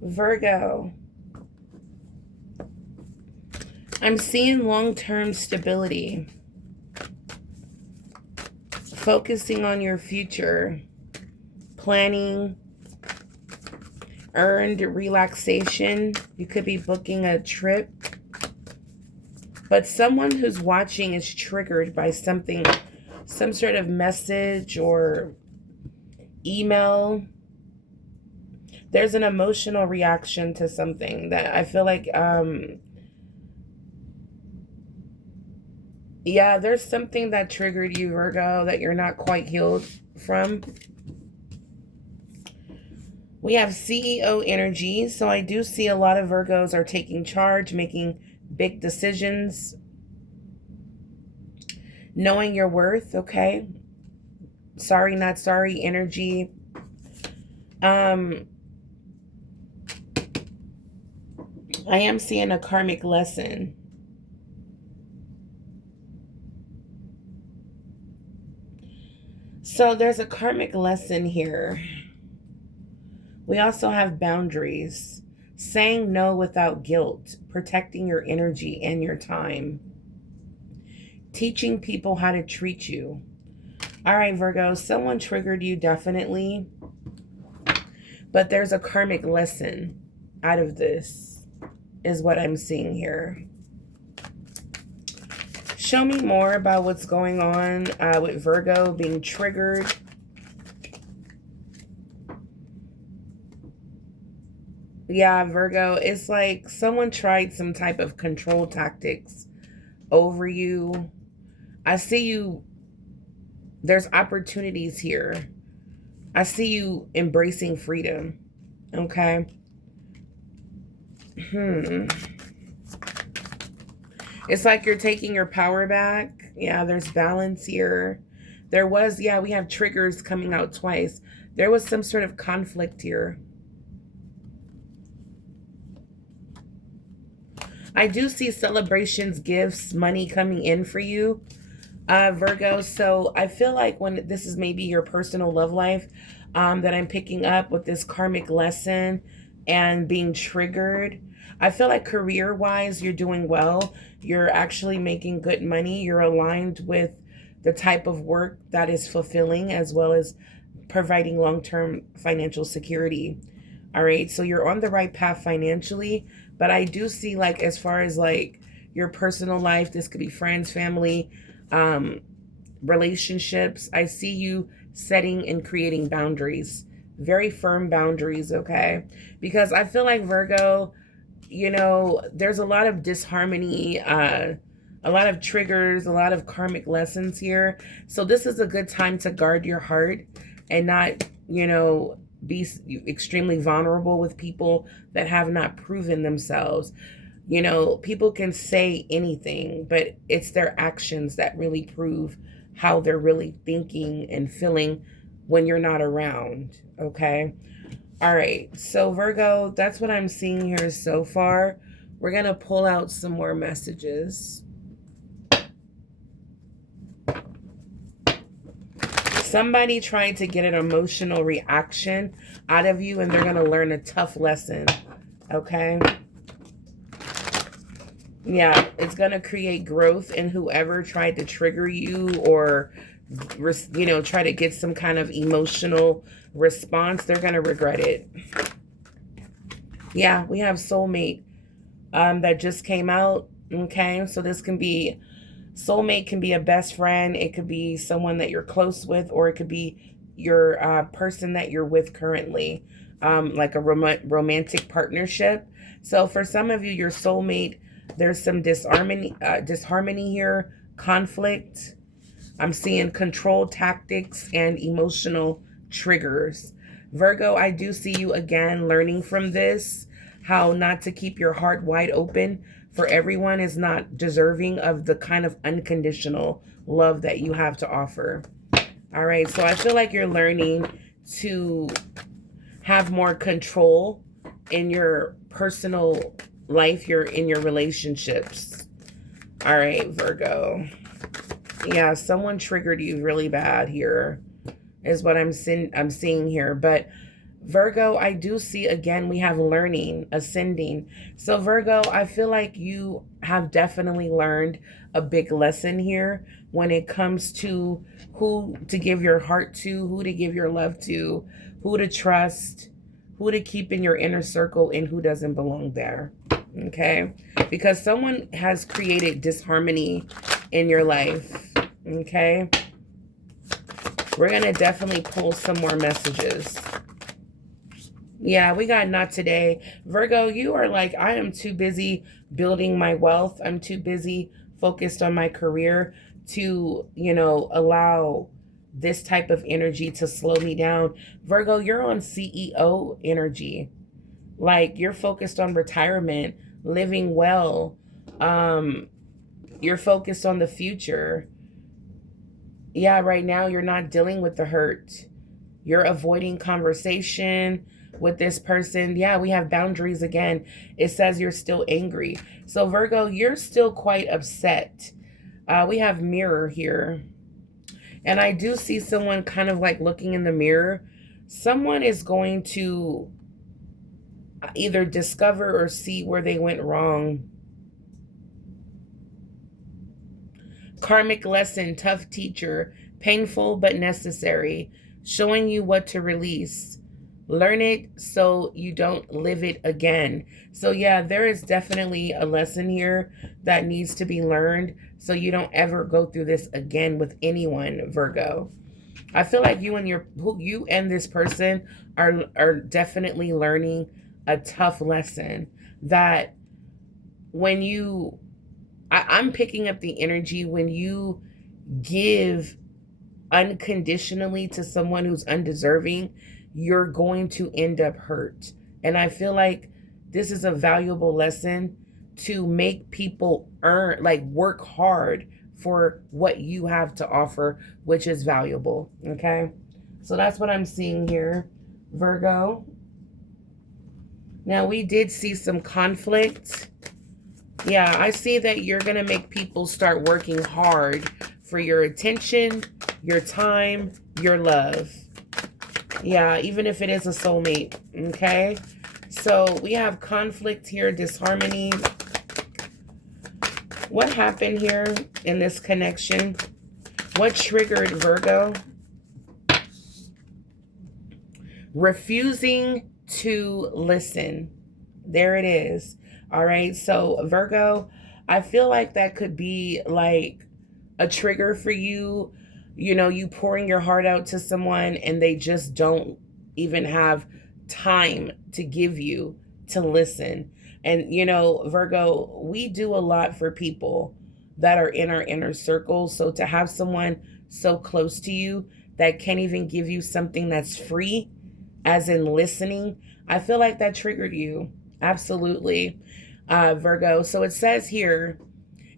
Virgo, I'm seeing long-term stability, focusing on your future, planning, earned relaxation. You could be booking a trip, but someone who's watching is triggered by something, some sort of message or email. There's an emotional reaction to something that I feel like, yeah, there's something that triggered you, Virgo, that you're not quite healed from. We have CEO energy, so I do see a lot of Virgos are taking charge, making big decisions, knowing your worth, okay? Sorry, not sorry energy. I am seeing a karmic lesson. So there's a karmic lesson here. We also have boundaries, saying no without guilt, protecting your energy and your time, teaching people how to treat you. All right, Virgo, someone triggered you definitely, but there's a karmic lesson out of this, is what I'm seeing here. Show me more about what's going on with Virgo being triggered. Yeah, Virgo, it's like someone tried some type of control tactics over you. I see you, there's opportunities here. I see you embracing freedom. Okay. It's like you're taking your power back. Yeah, there's balance here. There was, yeah, we have triggers coming out twice. There was some sort of conflict here. I do see celebrations, gifts, money coming in for you, Virgo. So I feel like when this is maybe your personal love life that I'm picking up with this karmic lesson and being triggered, I feel like career-wise, you're doing well. You're actually making good money. You're aligned with the type of work that is fulfilling as well as providing long-term financial security. All right, so you're on the right path financially, but I do see, like, as far as like your personal life, this could be friends, family, um, relationships. I see you setting and creating boundaries, very firm boundaries, okay? Because I feel like Virgo, you know, there's a lot of disharmony, a lot of triggers, a lot of karmic lessons here. So this is a good time to guard your heart and not, you know, be extremely vulnerable with people that have not proven themselves. You know, people can say anything, but it's their actions that really prove how they're really thinking and feeling when you're not around, okay? All right, so Virgo, that's what I'm seeing here so far. We're going to pull out some more messages. Somebody trying to get an emotional reaction out of you, and they're going to learn a tough lesson, okay? Yeah, it's going to create growth in whoever tried to trigger you or, you know, try to get some kind of emotional response. They're going to regret it. Yeah, we have soulmate that just came out, okay? So this can be, soulmate can be a best friend. It could be someone that you're close with, or it could be your person that you're with currently, like a romantic partnership. So for some of you, your soulmate, there's some disharmony here, conflict. I'm seeing control tactics and emotional triggers. Virgo, I do see you again learning from this, how not to keep your heart wide open, for everyone is not deserving of the kind of unconditional love that you have to offer. All right, so I feel like you're learning to have more control in your personal life, in your relationships. All right, Virgo. Yeah, someone triggered you really bad here, is what I'm seeing here. But Virgo, I do see again, we have learning, ascending. So Virgo, I feel like you have definitely learned a big lesson here when it comes to who to give your heart to, who to give your love to, who to trust, who to keep in your inner circle, and who doesn't belong there. Okay? Because someone has created disharmony in your life. Okay? We're going to definitely pull some more messages. Yeah, we got not today. Virgo, you are like, I am too busy building my wealth. I'm too busy focused on my career to, allow this type of energy to slow me down. Virgo, you're on CEO energy. Like, you're focused on retirement, living well. You're focused on the future. Yeah, right now you're not dealing with the hurt. You're avoiding conversation with this person. Yeah, we have boundaries again. It says you're still angry. So Virgo, you're still quite upset. We have mirror here. And I do see someone kind of like looking in the mirror. Someone is going to either discover or see where they went wrong. Karmic lesson, tough teacher, painful but necessary, showing you what to release. Learn it so you don't live it again. So yeah, there is definitely a lesson here that needs to be learned so you don't ever go through this again with anyone, Virgo. I feel like you and this person are definitely learning a tough lesson that when I'm picking up the energy when you give unconditionally to someone who's undeserving, you're going to end up hurt. And I feel like this is a valuable lesson to make people work hard for what you have to offer, which is valuable. Okay. So that's what I'm seeing here, Virgo. Now, we did see some conflict. Yeah, I see that you're going to make people start working hard for your attention, your time, your love. Yeah, even if it is a soulmate, okay? So we have conflict here, disharmony. What happened here in this connection? What triggered Virgo? Refusing to listen. There it is. All right, so Virgo, I feel like that could be like a trigger for you. You pouring your heart out to someone and they just don't even have time to give you to listen. And, Virgo, we do a lot for people that are in our inner circle. So to have someone so close to you that can't even give you something that's free, as in listening, I feel like that triggered you. Absolutely, Virgo. So it says here,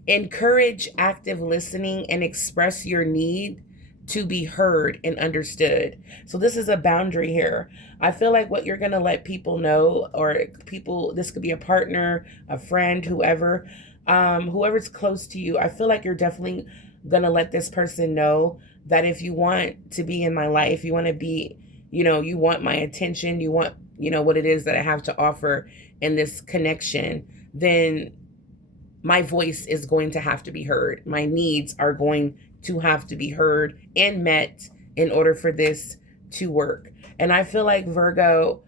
encourage active listening and express your need to be heard and understood. So this is a boundary here. I feel like what you're going to let people know, or people, this could be a partner, a friend, whoever's close to you. I feel like you're definitely going to let this person know that if you want to be in my life, you want to be, you want my attention, you want, what it is that I have to offer in this connection, then my voice is going to have to be heard. My needs are going to have to be heard and met in order for this to work. And I feel like Virgo,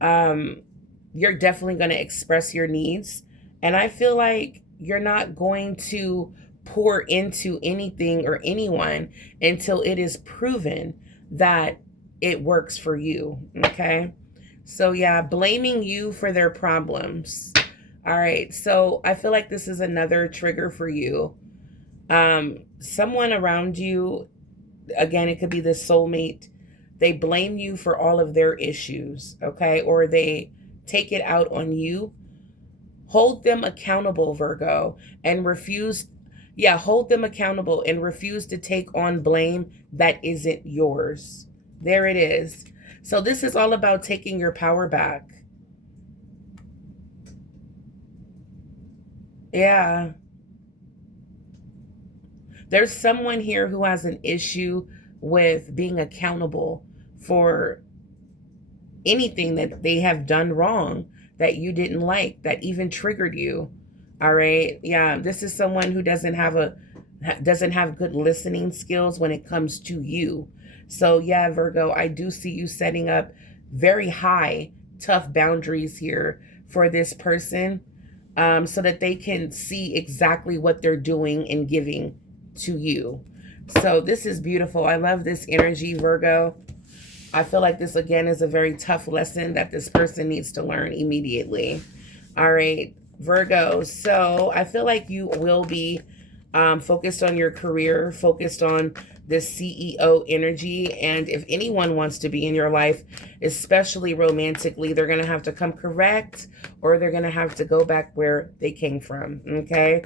you're definitely going to express your needs. And I feel like you're not going to pour into anything or anyone until it is proven that it works for you. Okay. So yeah, blaming you for their problems. All right. So I feel like this is another trigger for you. Someone around you, again, it could be the soulmate. They blame you for all of their issues. Okay. Or they take it out on you. Hold them accountable, Virgo, and refuse. Yeah. Hold them accountable and refuse to take on blame that isn't yours. There it is. So this is all about taking your power back. Yeah. There's someone here who has an issue with being accountable for anything that they have done wrong that you didn't like, that even triggered you. All right. Yeah, this is someone who doesn't have good listening skills when it comes to you. So yeah, Virgo, I do see you setting up very high, tough boundaries here for this person, so that they can see exactly what they're doing and giving to you. So this is beautiful. I love this energy, Virgo. I feel like this, again, is a very tough lesson that this person needs to learn immediately. All right, Virgo. So I feel like you will be focused on your career, focused on this CEO energy. And if anyone wants to be in your life, especially romantically, they're going to have to come correct, or they're going to have to go back where they came from. Okay.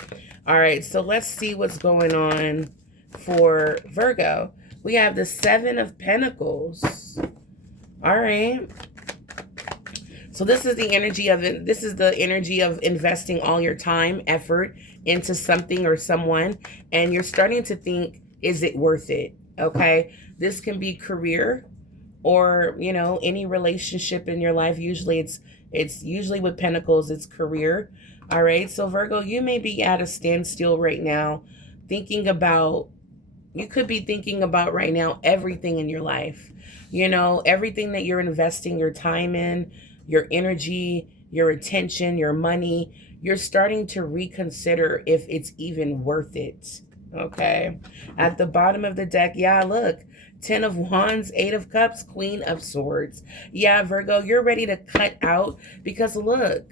All right. So let's see what's going on for Virgo. We have the Seven of Pentacles. All right. So this is the energy of it. This is the energy of investing all your time, effort into something or someone, and you're starting to think, is it worth it? Okay. This can be career, or, you know, any relationship in your life. Usually it's usually with Pentacles, it's career. All right. So Virgo, you may be at a standstill right now, thinking about, you could be thinking about right now everything in your life. You know, everything that you're investing your time in, your energy, your attention, your money. You're starting to reconsider if it's even worth it. Okay. At the bottom of the deck, yeah, look. 10 of Wands, 8 of Cups, Queen of Swords. Yeah, Virgo, you're ready to cut out, because look,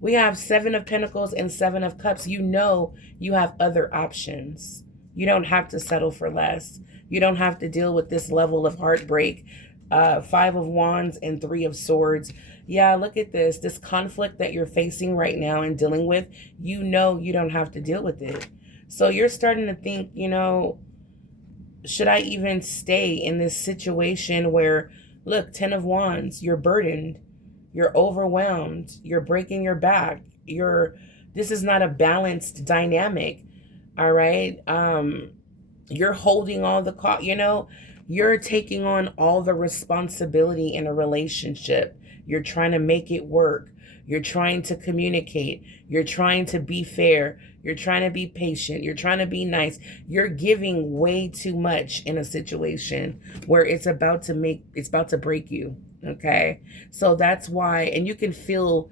we have 7 of Pentacles and 7 of Cups. You know you have other options. You don't have to settle for less. You don't have to deal with this level of heartbreak. 5 of Wands and 3 of Swords. Yeah, look at this. This conflict that you're facing right now and dealing with, you know you don't have to deal with it. So you're starting to think, you know, should I even stay in this situation where, look, 10 of Wands, you're burdened, you're overwhelmed, you're breaking your back, this is not a balanced dynamic. All right. You're holding all the you know, you're taking on all the responsibility in a relationship. You're trying to make it work. You're trying to communicate. You're trying to be fair. You're trying to be patient. You're trying to be nice. You're giving way too much in a situation where it's about to break you. Okay. So that's why, and you can feel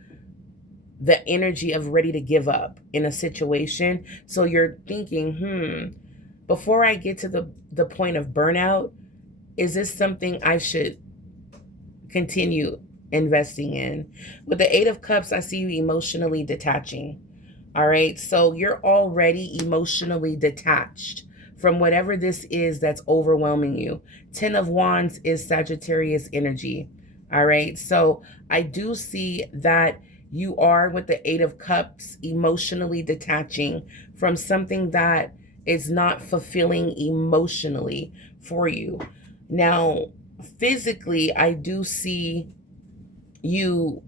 the energy of ready to give up in a situation. So you're thinking, before I get to the point of burnout, is this something I should continue investing in? With the 8 of Cups, I see you emotionally detaching. All right. So you're already emotionally detached from whatever this is that's overwhelming you. 10 of Wands is Sagittarius energy. All right. So I do see that you are, with the 8 of Cups, emotionally detaching from something that is not fulfilling emotionally for you. Now, physically, I do see you,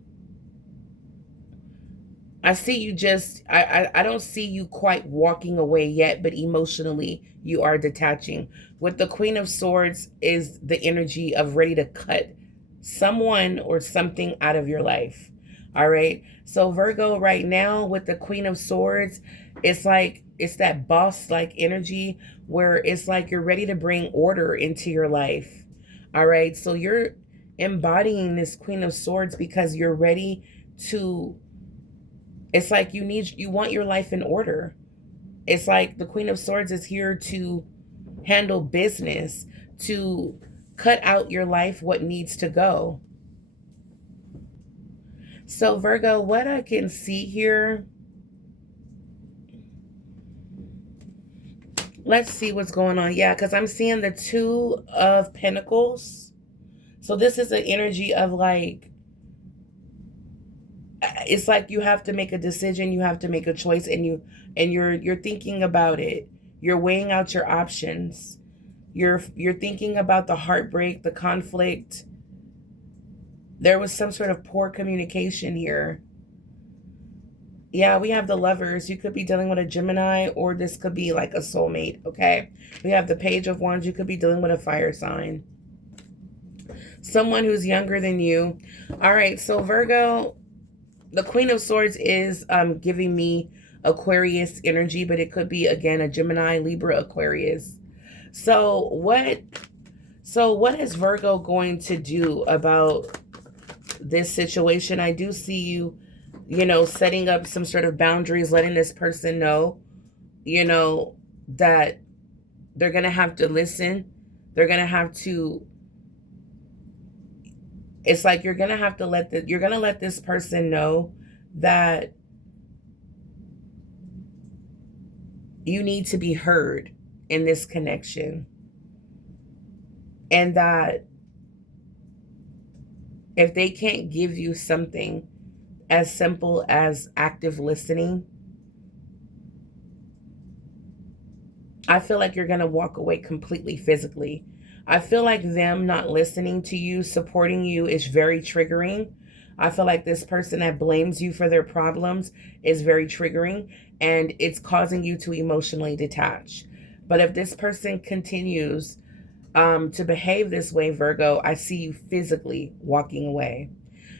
I see you just, I don't see you quite walking away yet, but emotionally you are detaching. With the Queen of Swords is the energy of ready to cut someone or something out of your life. All right. So Virgo, right now with the Queen of Swords, it's like, it's that boss-like energy where it's like you're ready to bring order into your life. All right. So you're embodying this Queen of Swords because you're ready to, it's like you want your life in order. It's like the Queen of Swords is here to handle business, to cut out your life what needs to go. So Virgo, what I can see here, let's see what's going on. Yeah, because I'm seeing the 2 of Pentacles. So this is an energy of like, it's like you have to make a decision, you have to make a choice, and you're thinking about it. You're weighing out your options. You're thinking about the heartbreak, the conflict. There was some sort of poor communication here. Yeah, we have the Lovers. You could be dealing with a Gemini, or this could be like a soulmate, okay? We have the Page of Wands. You could be dealing with a fire sign. Someone who's younger than you. All right, so Virgo, the Queen of Swords is giving me Aquarius energy, but it could be, again, a Gemini, Libra, Aquarius. So what is Virgo going to do about this situation? I do see you, setting up some sort of boundaries, letting this person know, that they're going to have to listen. They're going to have to, it's like you're going to have to you're going to let this person know that you need to be heard in this connection. And that if they can't give you something as simple as active listening, I feel like you're going to walk away completely physically. I feel like them not listening to you, supporting you is very triggering. I feel like this person that blames you for their problems is very triggering, and it's causing you to emotionally detach. But if this person continues to behave this way, Virgo, I see you physically walking away.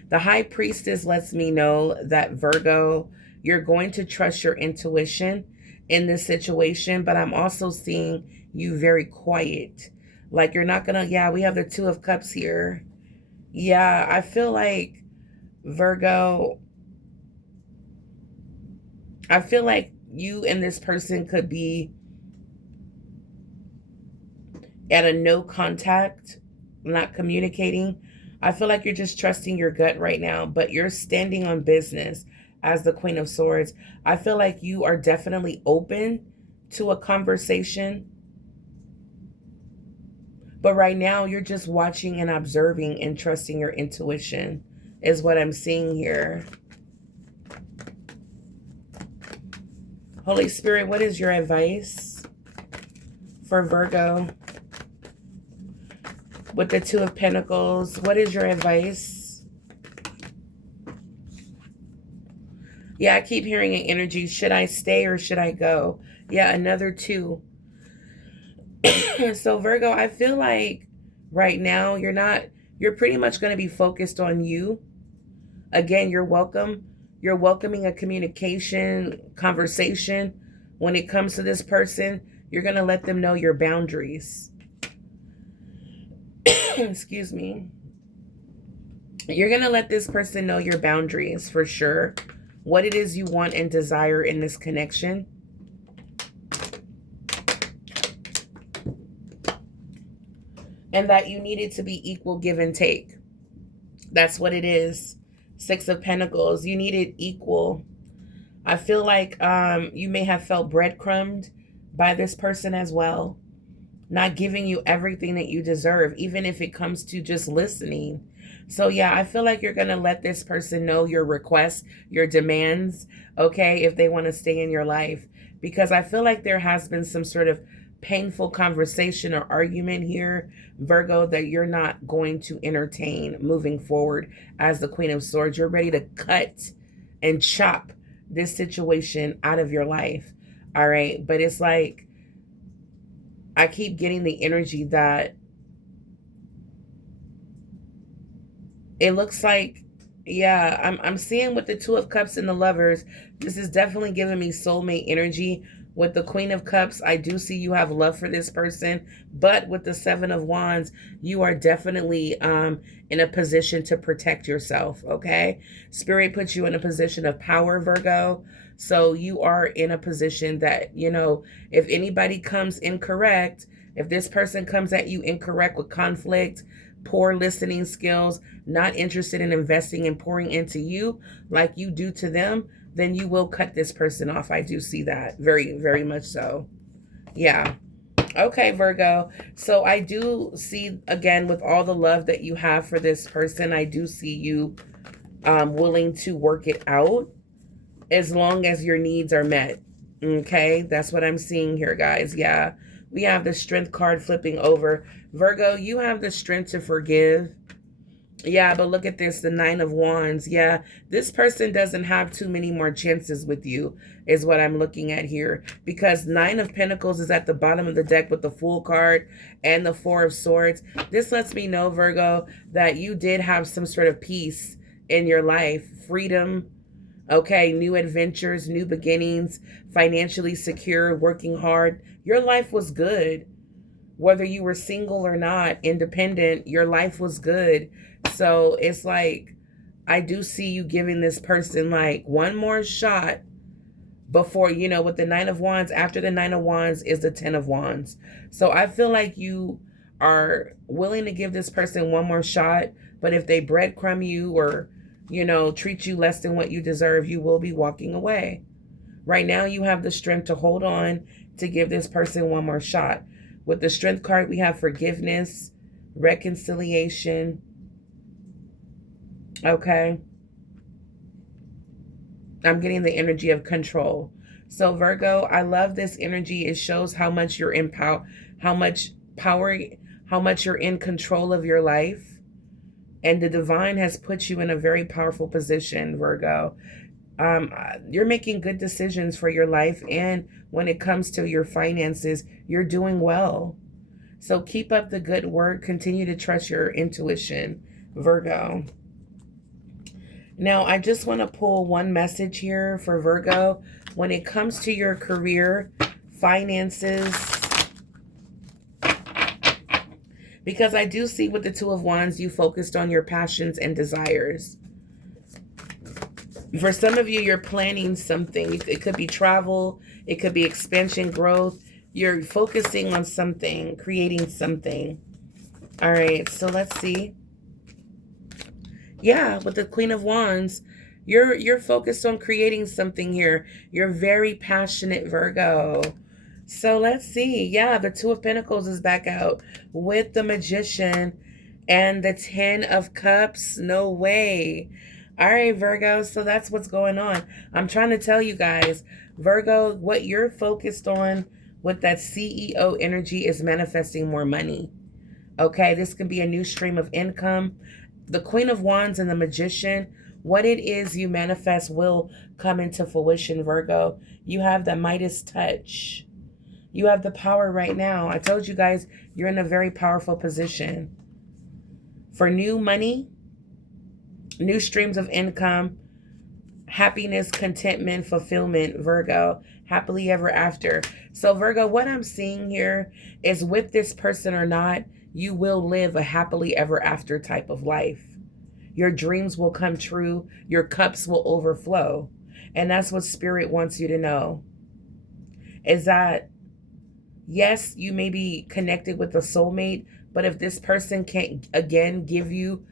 The High Priestess lets me know that, Virgo, you're going to trust your intuition in this situation, but I'm also seeing you very quiet. Like you're not gonna, yeah, we have the Two of Cups here. Yeah, I feel like, Virgo, I feel like you and this person could be at a no contact, not communicating. I feel like you're just trusting your gut right now, but you're standing on business as the Queen of Swords. I feel like you are definitely open to a conversation, but right now you're just watching and observing and trusting your intuition is what I'm seeing here. Holy Spirit, what is your advice for Virgo? With the Two of Pentacles, what is your advice? Yeah, I keep hearing an energy. Should I stay or should I go? Yeah, another two. So Virgo, I feel like right now you're pretty much going to be focused on you. Again, you're welcome. You're welcoming a conversation. When it comes to this person, you're going to let them know your boundaries. Excuse me. You're going to let this person know your boundaries for sure. What it is you want and desire in this connection. And that you need it to be equal give and take. That's what it is. Six of Pentacles. You need it equal. I feel like you may have felt breadcrumbed by this person as well. Not giving you everything that you deserve, even if it comes to just listening. So yeah, I feel like you're going to let this person know your requests, your demands, okay, if they want to stay in your life. Because I feel like there has been some sort of painful conversation or argument here, Virgo, that you're not going to entertain moving forward as the Queen of Swords. You're ready to cut and chop this situation out of your life, all right? But it's like, I keep getting the energy that it looks like, yeah, I'm seeing with the Two of Cups and the Lovers, this is definitely giving me soulmate energy. With the Queen of Cups, I do see you have love for this person, but with the Seven of Wands, you are definitely in a position to protect yourself, okay? Spirit puts you in a position of power, Virgo. So you are in a position that, if anybody comes incorrect, if this person comes at you incorrect with conflict, poor listening skills, not interested in investing and pouring into you like you do to them, then you will cut this person off. I do see that. Very, very much so. Yeah. Okay, Virgo. So I do see, again, with all the love that you have for this person, I do see you willing to work it out as long as your needs are met. Okay, that's what I'm seeing here, guys. Yeah, we have the Strength card flipping over. Virgo, you have the strength to forgive. Yeah, but look at this, the Nine of Wands. Yeah, this person doesn't have too many more chances with you, is what I'm looking at here. Because Nine of Pentacles is at the bottom of the deck with the Fool card and the Four of Swords. This lets me know, Virgo, that you did have some sort of peace in your life. Freedom, okay, new adventures, new beginnings, financially secure, working hard. Your life was good. Whether you were single or not, independent, your life was good. So it's like, I do see you giving this person like one more shot before, you know, with the Nine of Wands, after the Nine of Wands is the Ten of Wands. So I feel like you are willing to give this person one more shot, but if they breadcrumb you or, you know, treat you less than what you deserve, you will be walking away. Right now, you have the strength to hold on, to give this person one more shot. With the Strength card, we have forgiveness, reconciliation. Okay. I'm getting the energy of control. So Virgo, I love this energy. It shows how much you're in power, how much you're in control of your life. And the divine has put you in a very powerful position, Virgo. You're making good decisions for your life, and when it comes to your finances, you're doing well. So keep up the good work. Continue to trust your intuition, Virgo. Now, I just want to pull one message here for Virgo. When it comes to your career, finances, because I do see with the Two of Wands, you focused on your passions and desires. For some of you, you're planning something. It could be travel. It could be expansion, growth. You're focusing on something, creating something. All right, so let's see. Yeah, with the Queen of Wands, you're focused on creating something here. You're very passionate, Virgo. So let's see. Yeah, the Two of Pentacles is back out with the Magician and the Ten of Cups. No way. All right, Virgo, so that's what's going on. I'm trying to tell you guys, Virgo, what you're focused on with that CEO energy is manifesting more money. Okay, this can be a new stream of income. The Queen of Wands and the Magician, what it is you manifest will come into fruition, Virgo. You have the Midas touch. You have the power right now. I told you guys, you're in a very powerful position. For new money, new streams of income, happiness, contentment, fulfillment, Virgo, happily ever after. So Virgo, what I'm seeing here is with this person or not, you will live a happily ever after type of life. Your dreams will come true. Your cups will overflow. And that's what Spirit wants you to know. Is that, yes, you may be connected with a soulmate, but if this person can't, again, give you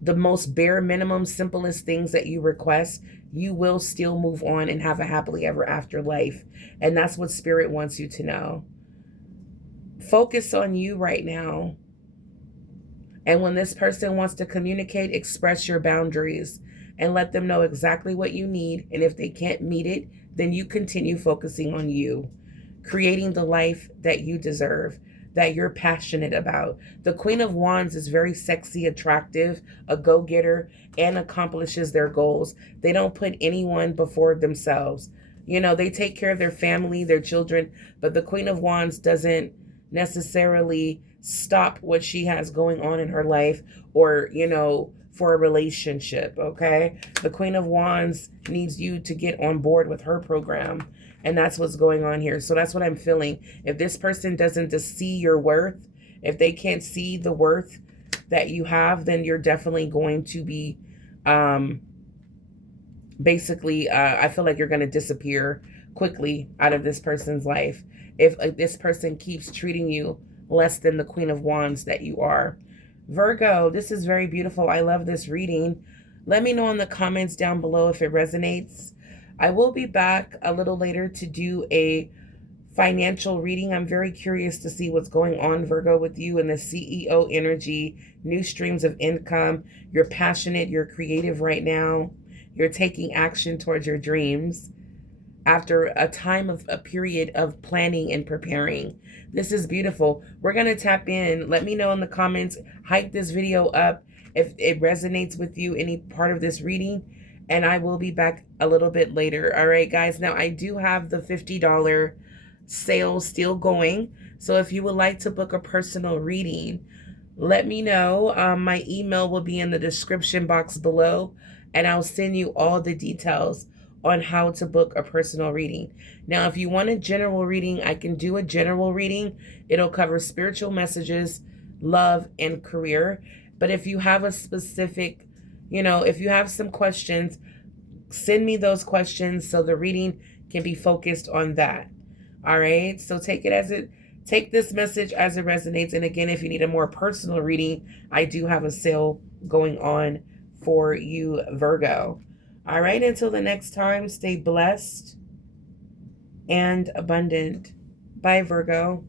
the most bare minimum, simplest things that you request, you will still move on and have a happily ever after life. And that's what Spirit wants you to know. Focus on you right now. And when this person wants to communicate, express your boundaries and let them know exactly what you need. And if they can't meet it, then you continue focusing on you, creating the life that you deserve, that you're passionate about. The Queen of Wands is very sexy, attractive, a go-getter, and accomplishes their goals. They don't put anyone before themselves. You know, they take care of their family, their children, but the Queen of Wands doesn't necessarily stop what she has going on in her life or, you know, for a relationship, okay? The Queen of Wands needs you to get on board with her program. And that's what's going on here. So that's what I'm feeling. If this person doesn't just see your worth, if they can't see the worth that you have, then you're definitely going to be, basically, I feel like you're going to disappear quickly out of this person's life. If this person keeps treating you less than the Queen of Wands that you are. Virgo, this is very beautiful. I love this reading. Let me know in the comments down below if it resonates. I will be back a little later to do a financial reading. I'm very curious to see what's going on, Virgo, with you in the CEO energy, new streams of income. You're passionate, you're creative right now. You're taking action towards your dreams after a time of a period of planning and preparing. This is beautiful. We're going to tap in. Let me know in the comments. Hype this video up if it resonates with you, any part of this reading. And I will be back a little bit later. All right, guys. Now, I do have the $50 sale still going. So if you would like to book a personal reading, let me know. My email will be in the description box below, and I'll send you all the details on how to book a personal reading. Now, if you want a general reading, I can do a general reading. It'll cover spiritual messages, love, and career. But if you have a specific, if you have some questions, send me those questions so the reading can be focused on that. All right. So take this message as it resonates. And again, if you need a more personal reading, I do have a sale going on for you, Virgo. All right. Until the next time, stay blessed and abundant. Bye, Virgo.